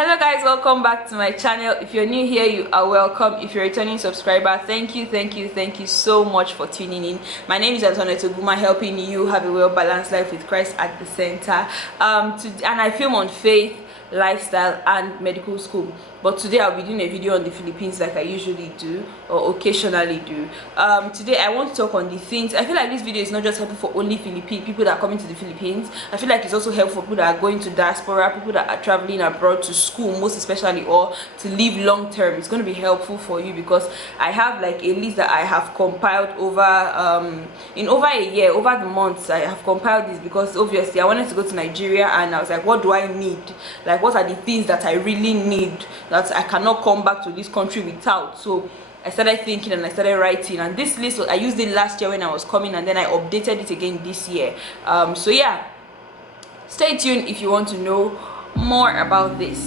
Hello guys, welcome back to my channel. If you're new here, you are welcome. If you're a returning subscriber, thank you so much for tuning in. My name is Antoinette Oguma, helping you have a well-balanced life with Christ at the center. And I film on faith, lifestyle and medical school, but today I'll be doing a video on the Philippines like I usually do or occasionally do. Today I want to talk on the things. I feel like this video is not just helpful for only Philippine people that are coming to the Philippines. I feel like it's also helpful for people that are going to diaspora, people that are traveling abroad to school most especially, or to live long term. It's going to be helpful for you because I have like a list that I have compiled over in over a year, over the months. I have compiled this because obviously I wanted to go to Nigeria and I was like, what do I need? Like, what are the things that I really need that I cannot come back to this country without? So I started thinking and I started writing, and this list I used it last year when I was coming, and then I updated it again this year. So yeah, stay tuned if you want to know more about this.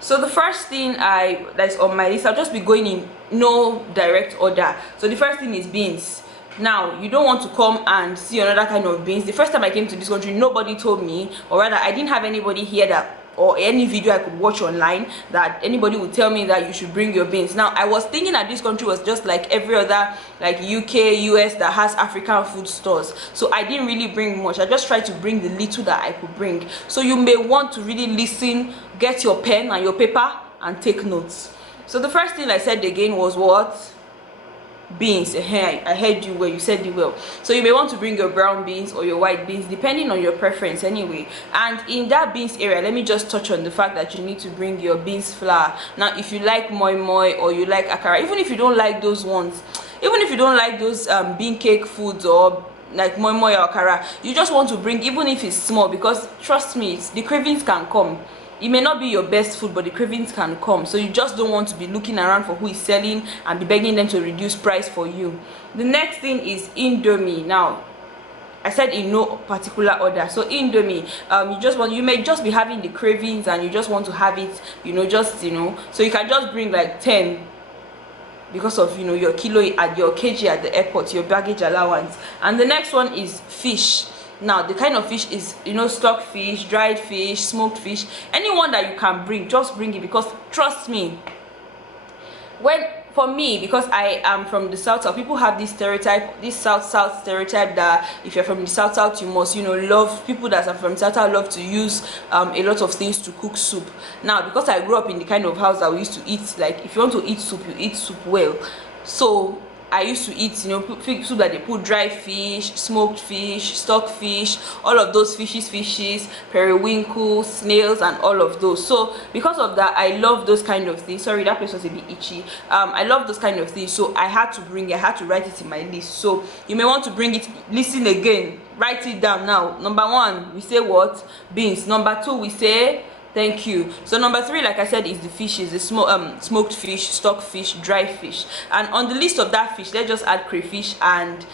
So the first thing that's on my list, I'll just be going in no direct order. So the first thing is beans. Now, you don't want to come and see another kind of beans. The first time I came to this country, nobody told me, or rather I didn't have anybody here that, or any video I could watch online that anybody would tell me that you should bring your beans. Now, I was thinking that this country was just like every other, like UK, US, that has African food stores. So I didn't really bring much. I just tried to bring the little that I could bring. So you may want to really listen, get your pen and your paper and take notes. So the first thing I said again was what? Beans. I heard you well, you said it well. So you may want to bring your brown beans or your white beans depending on your preference anyway. And in that beans area, let me just touch on the fact that you need to bring your beans flour. Now if you like moi moi or you like akara, even if you don't like those ones, even if you don't like those bean cake foods or like moi moi or akara, you just want to bring, even if it's small, because trust me, the cravings can come. It may not be your best food, but the cravings can come. So you just don't want to be looking around for who is selling and be begging them to reduce price for you. The next thing is indomie. Now I said in no particular order. So indomie, you may just be having the cravings and you just want to have it, so you can just bring like 10 because of your kilo at your kg at the airport, your baggage allowance. And the next one is fish. Now the kind of fish is stock fish, dried fish, smoked fish, anyone that you can bring, just bring it, because trust me, for me, because I am from the south, people have this stereotype, this south stereotype, that if you're from the south you must love, people that are from south love to use a lot of things to cook soup. Now because I grew up in the kind of house that we used to eat, like if you want to eat soup, you eat soup well. So I used to eat soup that they put dry fish, smoked fish, stock fish, all of those fishes, periwinkle, snails and all of those. So because of that, I love those kind of things. Sorry, that place was a bit itchy. I love those kind of things, so I had to write it in my list. So you may want to bring it. Listen again, write it down. Now number 1 we say what? Beans. Number 2 we say thank you. So number 3, like I said, is the fishes, the smoked fish, stock fish, dry fish. And on the list of that fish, let's just add crayfish and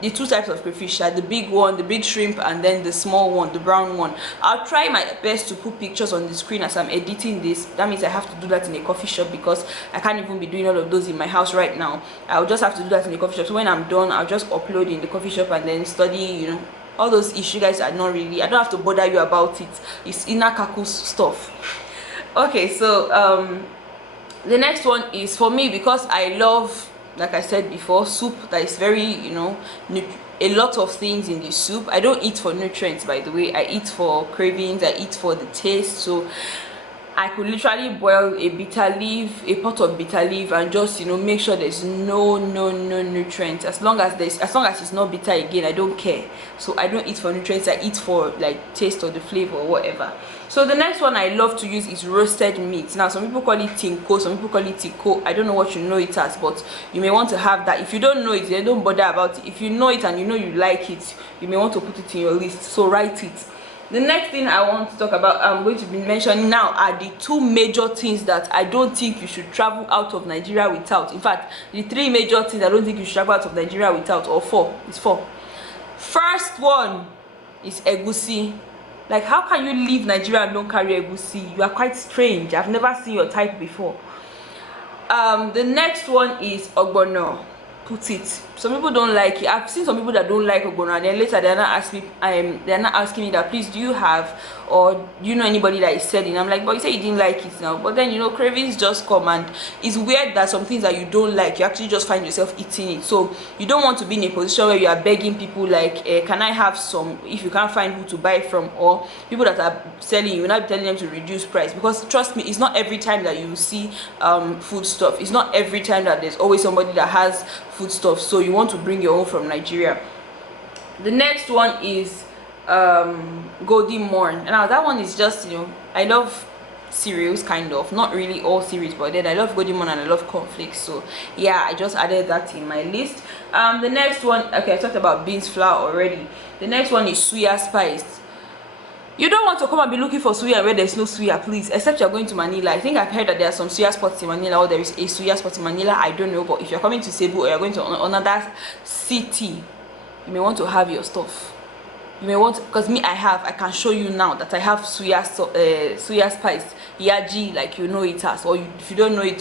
the 2 types of crayfish, the big one, the big shrimp, and then the small one, the brown one. I'll try my best to put pictures on the screen as I'm editing this. That means I have to do that in a coffee shop because I can't even be doing all of those in my house right now. I'll just have to do that in a coffee shop. So when I'm done, I'll just upload in the coffee shop and then study, all those issues. Guys are not really, I don't have to bother you about it. It's inner kakus stuff. Okay, so the next one is for me, because I love, like I said before, soup that is very a lot of things in the soup. I don't eat for nutrients, by the way. I eat for cravings, I eat for the taste. So I could literally boil a bitter leaf, a pot of bitter leaf, and just make sure there's no nutrients. As long as it's not bitter again, I don't care. So I don't eat for nutrients, I eat for like taste or the flavor or whatever. So the next one I love to use is roasted meat. Now some people call it tinko, some people call it tiko. I don't know what you know it as, but you may want to have that. If you don't know it, then don't bother about it. If you know it and you like it, you may want to put it in your list. So write it. The next thing I want to talk about, I'm going to be mentioning now, are the 2 major things that I don't think you should travel out of Nigeria without. In fact, the 3 major things I don't think you should travel out of Nigeria without, or 4. It's 4. First one is egusi. Like, how can you leave Nigeria and don't carry egusi? You are quite strange. I've never seen your type before. The next one is ogbono. put it. Some people don't like it. I've seen some people that don't like ogbono, and then later they're not asking me that, please, do you have, or do you know anybody that is selling? I'm like, but you say you didn't like it now. But then, you know, cravings just come, and it's weird that some things that you don't like, you actually just find yourself eating it. So you don't want to be in a position where you are begging people like, can I have some, if you can't find who to buy from, or people that are selling, you will not be telling them to reduce price. Because trust me, it's not every time that you see food stuff. It's not every time that there's always somebody that has food stuff. So you want to bring your own from Nigeria. The next one is golden morn. Now that one is just, you know, I love cereals, kind of, not really all cereals, but then I love golden morn and I love cornflakes. So yeah, I just added that in my list. The next one, okay, I talked about beans flour already. The next one is suya spice. You don't want to come and be looking for suya where there's no suya, please, except you're going to Manila. I think I've heard that there are some suya spots in Manila, or there is a suya spot in Manila, I don't know. But if you're coming to Cebu or you're going to another city, you may want to have your stuff. You may want, because me, I can show you now that I have suya spice, yaji, like, you know it as, or if you don't know it,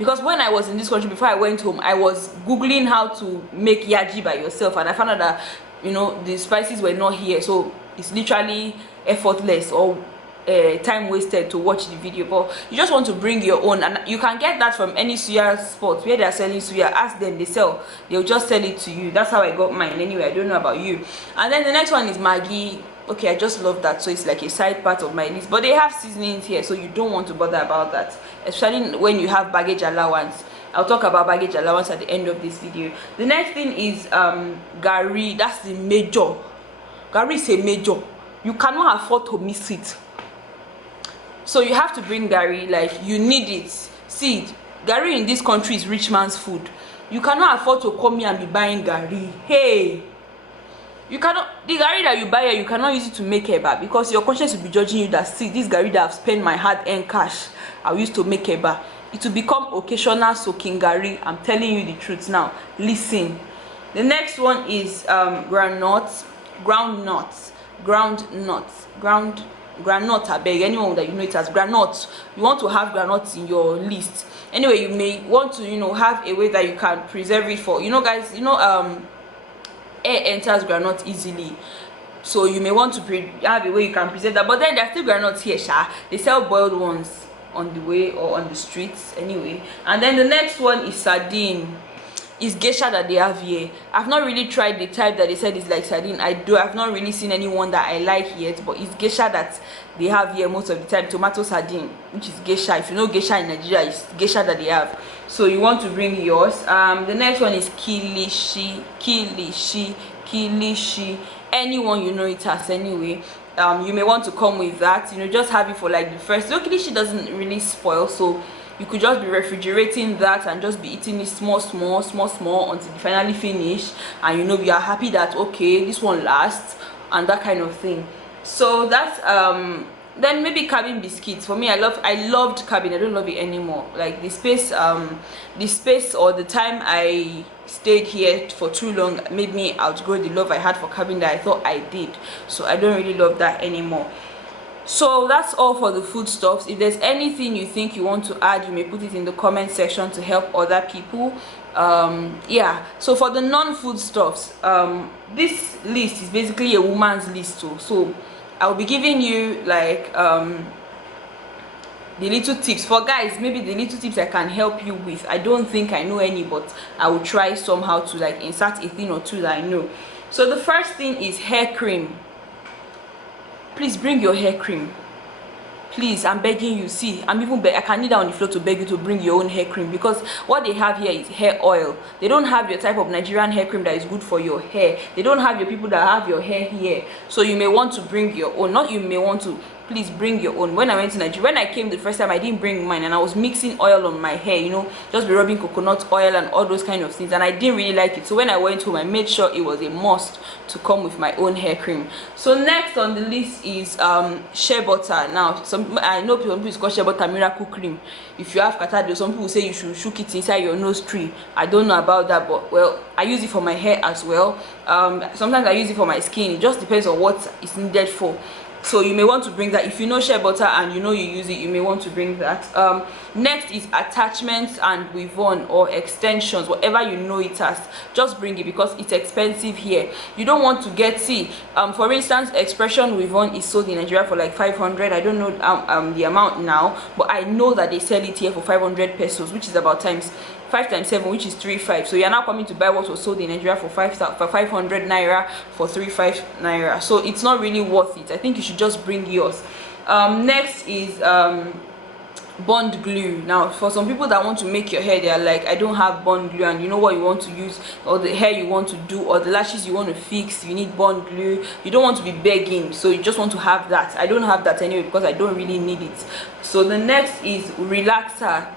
because when I was in this country, before I went home, I was googling how to make yaji by yourself, and I found out that, you know, the spices were not here. So it's literally effortless, or time wasted to watch the video. But you just want to bring your own, and you can get that from any suya spot where they are selling suya. Ask them, they sell, they'll just sell it to you. That's how I got mine anyway. I don't know about you. And then the next one is Maggi. Okay, I just love that, so it's like a side part of my list, but they have seasonings here, so you don't want to bother about that, especially when you have baggage allowance. I'll talk about baggage allowance at the end of this video. The next thing is gari. That's the major. Gari is a major. You cannot afford to miss it, so you have to bring gari. Like, you need it. See, gari in this country is rich man's food. You cannot afford to come here and be buying gari. Hey, you cannot, the gari that you buy here, you cannot use it to make eba, because your conscience will be judging you that, see, this gari that I've spent my hard-earned cash, I used to make eba. It will become occasional soaking gari. I'm telling you the truth now. Listen. The next one is groundnut, I beg anyone that you know it as groundnut. You want to have groundnuts in your list. Anyway, you may want to, you know, have a way that you can preserve it for, you know, guys, you know, air enters groundnut easily, so you may want to have a way you can preserve that. But then there's still groundnuts here, they sell boiled ones on the way or on the streets anyway. And then the next one is sardine. Is geisha that they have here. I've not really tried the type that they said is like sardine. I've not really seen anyone that I like yet, but it's geisha that they have here most of the time. Tomato sardine, which is geisha. If you know geisha in Nigeria, it's geisha that they have, so you want to bring yours. The next one is kilishi. Anyone you know it as anyway. You may want to come with that, you know, just have it for like the first. So kilishi doesn't really spoil, so you could just be refrigerating that and just be eating it small until you finally finish, and you know, you are happy that, okay, this one lasts, and that kind of thing. So that's then maybe cabin biscuits. For me, I loved cabin. I don't love it anymore. Like the space or the time I stayed here for too long made me outgrow the love I had for cabin that I thought I did. So I don't really love that anymore. So that's all for the foodstuffs. If there's anything you think you want to add, you may put it in the comment section to help other people. Yeah, so for the non-foodstuffs, this list is basically a woman's list too. So I'll be giving you like the little tips. For guys, maybe the little tips I can help you with, I don't think I know any, but I will try somehow to like insert a thing or two that I know. So the first thing is hair cream. Please bring your hair cream. Please, I'm begging you. See, I can kneel down on the floor to beg you to bring your own hair cream, because what they have here is hair oil. They don't have your type of Nigerian hair cream that is good for your hair. They don't have your people that have your hair here. So you may want to bring your own. Not you may want to, please bring your own. When I went to Nigeria, when I came the first time, I didn't bring mine, and I was mixing oil on my hair, you know, just be rubbing coconut oil and all those kind of things, and I didn't really like it. So when I went home, I made sure it was a must to come with my own hair cream. So next on the list is shea butter. Now I know people call shea butter miracle cream. If you have catarrh, some people say you should shook it inside your nose tree. I don't know about that, but well, I use it for my hair as well. Sometimes I use it for my skin. It just depends on what it's needed for. so you may want to bring that. If you know shea butter and you know you use it, you may want to bring that. Next is attachments and weave-on or extensions, whatever you know it as, just bring it, because it's expensive here. You don't want to get, see, for instance, expression weave-on is sold in Nigeria for like 500. I don't know the amount now, but I know that they sell it here for 500 pesos, which is about 5 times 7, which is 35. So you're now coming to buy what was sold in Nigeria for 500 naira for 35 naira. So it's not really worth it. I think you should just bring yours. Next is bond glue. Now for some people that want to make your hair, they are like, I don't have bond glue, and you know what you want to use, or the hair you want to do, or the lashes you want to fix, you need bond glue. You don't want to be begging, so you just want to have that. I don't have that anyway because I don't really need it. So the next is relaxer.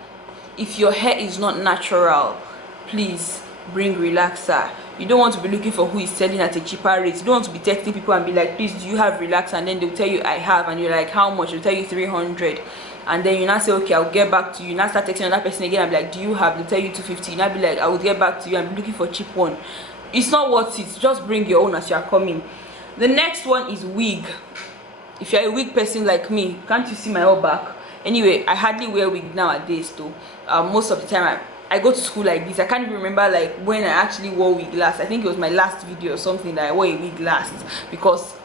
If your hair is not natural, please bring relaxer. You don't want to be looking for who is selling at a cheaper rate. You don't want to be texting people and be like, please, do you have relaxer? And then they'll tell you I have, and you're like, how much? They'll tell you 300, and then you now say, okay, I'll get back to you. You now start texting another person again and be like, do you have? They'll tell you 250. You now be like, I will get back to you. I'm looking for a cheap one. It's not worth it. Just bring your own as you are coming. The next one is wig. If you're a wig person like me, can't you see my whole back? Anyway, I hardly wear wig nowadays though. Most of the time I go to school like this. I can't even remember like when I actually wore wig last. I think it was my last video or something that I wore a wig last, because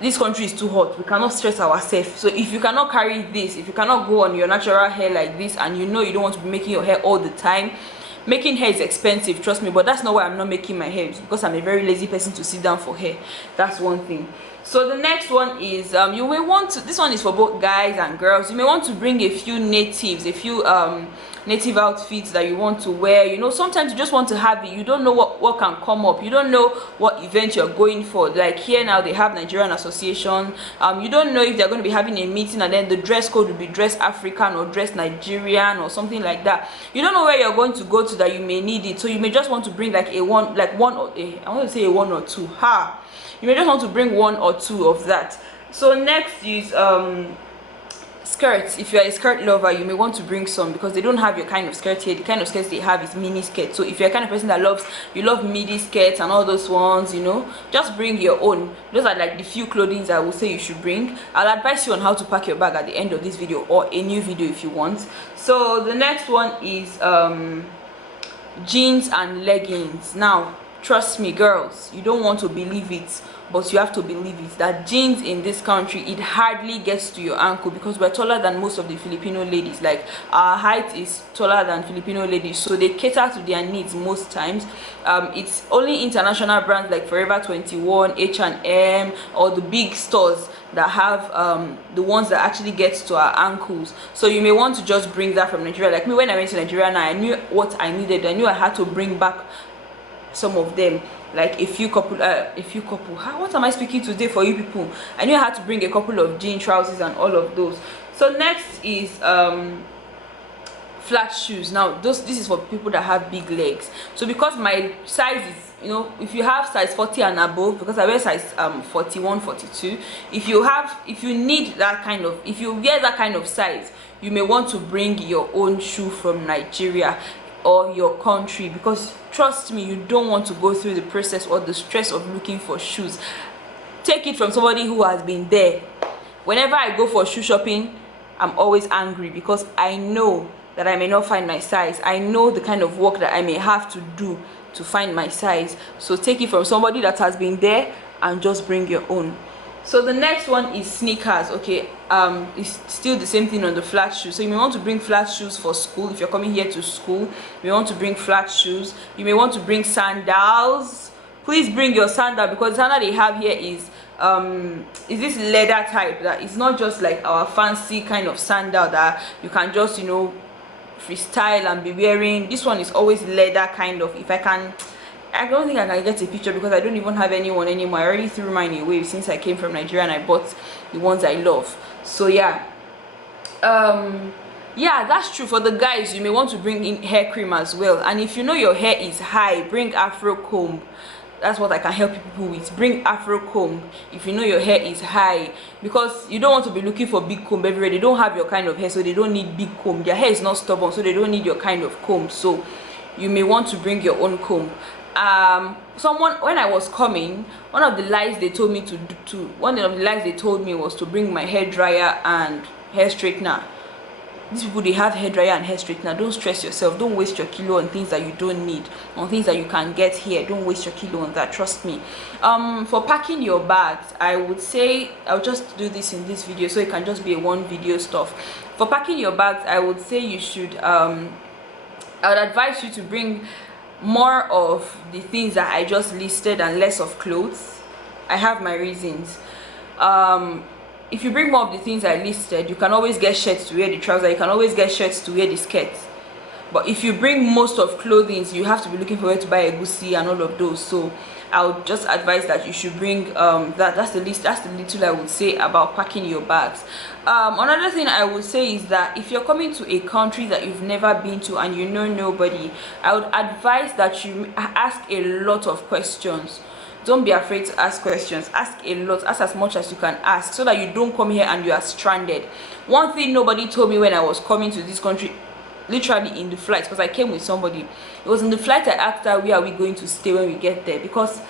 this country is too hot. We cannot stress ourselves. So if you cannot carry this, if you cannot go on your natural hair like this, and you know you don't want to be making your hair all the time, making hair is expensive, trust me, but that's not why I'm not making my hair. It's because I'm a very lazy person to sit down for hair. That's one thing. So the next one is you may want to, this one is for both guys and girls, you may want to bring a few natives, a few native outfits that you want to wear. You know, sometimes you just want to have it. You don't know what can come up. You don't know what event you're going for. Like here now they have Nigerian association. You don't know if they're going to be having a meeting and then the dress code will be dress African or dress Nigerian or something like that. You don't know where you're going to go to that you may need it. So you may just want to bring like I want to say a one or two. You may just want to bring one or two of that. So next is skirts. If you're a skirt lover, you may want to bring some, because they don't have your kind of skirt here. The kind of skirts they have is mini skirt. So if you're a kind of person that love midi skirts and all those ones, you know, just bring your own. Those are like the few clothings I will say you should bring. I'll advise you on how to pack your bag at the end of this video, or a new video if you want. So the next one is jeans and leggings. Now trust me girls, you don't want to believe it, but you have to believe it, that jeans in this country, it hardly gets to your ankle, because we're taller than most of the Filipino ladies. Like our height is taller than Filipino ladies, so they cater to their needs most times. It's only international brands like Forever 21, H&M, or the big stores that have the ones that actually get to our ankles. So you may want to just bring that from Nigeria. Like me, when I went to Nigeria now, I knew what I needed. I knew I had to bring back some of them, like a few couple what am I speaking today for you people? I knew I had to bring a couple of jean trousers and all of those. So next is flat shoes. Now this is for people that have big legs. So because my size is, you know, if you have size 40 and above, because I wear size 41, 42, if you need that kind of, if you wear that kind of size, you may want to bring your own shoe from Nigeria or your country, because trust me, you don't want to go through the process or the stress of looking for shoes. Take it from somebody who has been there. Whenever I go for shoe shopping, I'm always angry, because I know that I may not find my size. I know the kind of work that I may have to do to find my size. So take it from somebody that has been there and just bring your own. So the next one is sneakers. Okay, it's still the same thing on the flat shoes. So you may want to bring flat shoes for school. If you're coming here to school, you may want to bring flat shoes. You may want to bring sandals. Please bring your sandal, because the sandal they have here is this leather type, that it's not just like our fancy kind of sandal that you can just, you know, freestyle and be wearing. This one is always leather kind of. I don't think I can get a picture, because I don't even have anyone anymore. I already threw mine away since I came from Nigeria and I bought the ones I love. So yeah, yeah, that's true. For the guys, you may want to bring in hair cream as well. And if you know your hair is high, bring afro comb. That's what I can help people with. Bring afro comb if you know your hair is high, because you don't want to be looking for big comb everywhere. They don't have your kind of hair, so they don't need big comb. Their hair is not stubborn, so they don't need your kind of comb. So you may want to bring your own comb. Someone, when I was coming, one of the lies they told me was to bring my hair dryer and hair straightener. These people, they have hair dryer and hair straightener. Don't stress yourself. Don't waste your kilo on things that you don't need, on things that you can get here. Don't waste your kilo on that, trust me. For packing your bags, I would say I'll just do this in this video so it can just be a one video stuff. For packing your bags, I would say you should I would advise you to bring more of the things that I just listed and less of clothes. I have my reasons. If you bring more of the things I listed, you can always get shirts to wear the trouser, you can always get shirts to wear the skirts. But if you bring most of clothing, you have to be looking for where to buy a goosey and all of those. So I would just advise that you should bring that's the little I would say about packing your bags. Another thing I would say is that if you're coming to a country that you've never been to and you know nobody, I would advise that you ask a lot of questions. Don't be afraid to ask questions. Ask a lot, ask as much as you can ask, so that you don't come here and you are stranded. One thing nobody told me when I was coming to this country, literally in the flight, because I came with somebody, it was in the flight I asked her where are we going to stay when we get there, because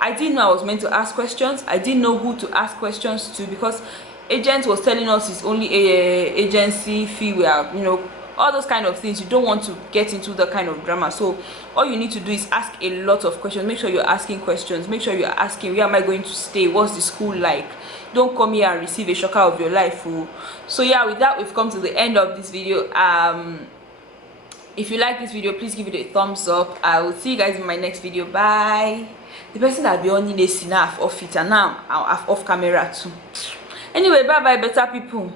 I didn't know I was meant to ask questions. I didn't know who to ask questions to, because agent was telling us it's only a agency fee, we are, you know, all those kind of things. You don't want to get into that kind of drama. So all you need to do is ask a lot of questions. Make sure you're asking questions. Make sure you're asking, where am I going to stay, what's the school like. Don't come here and receive a shocker of your life. Oh. So yeah, with that, we've come to the end of this video. If you like this video, please give it a thumbs up. I will see you guys in my next video. Bye. The person that be on in a scene off it, and now I'll off camera too. Anyway, bye bye, better people.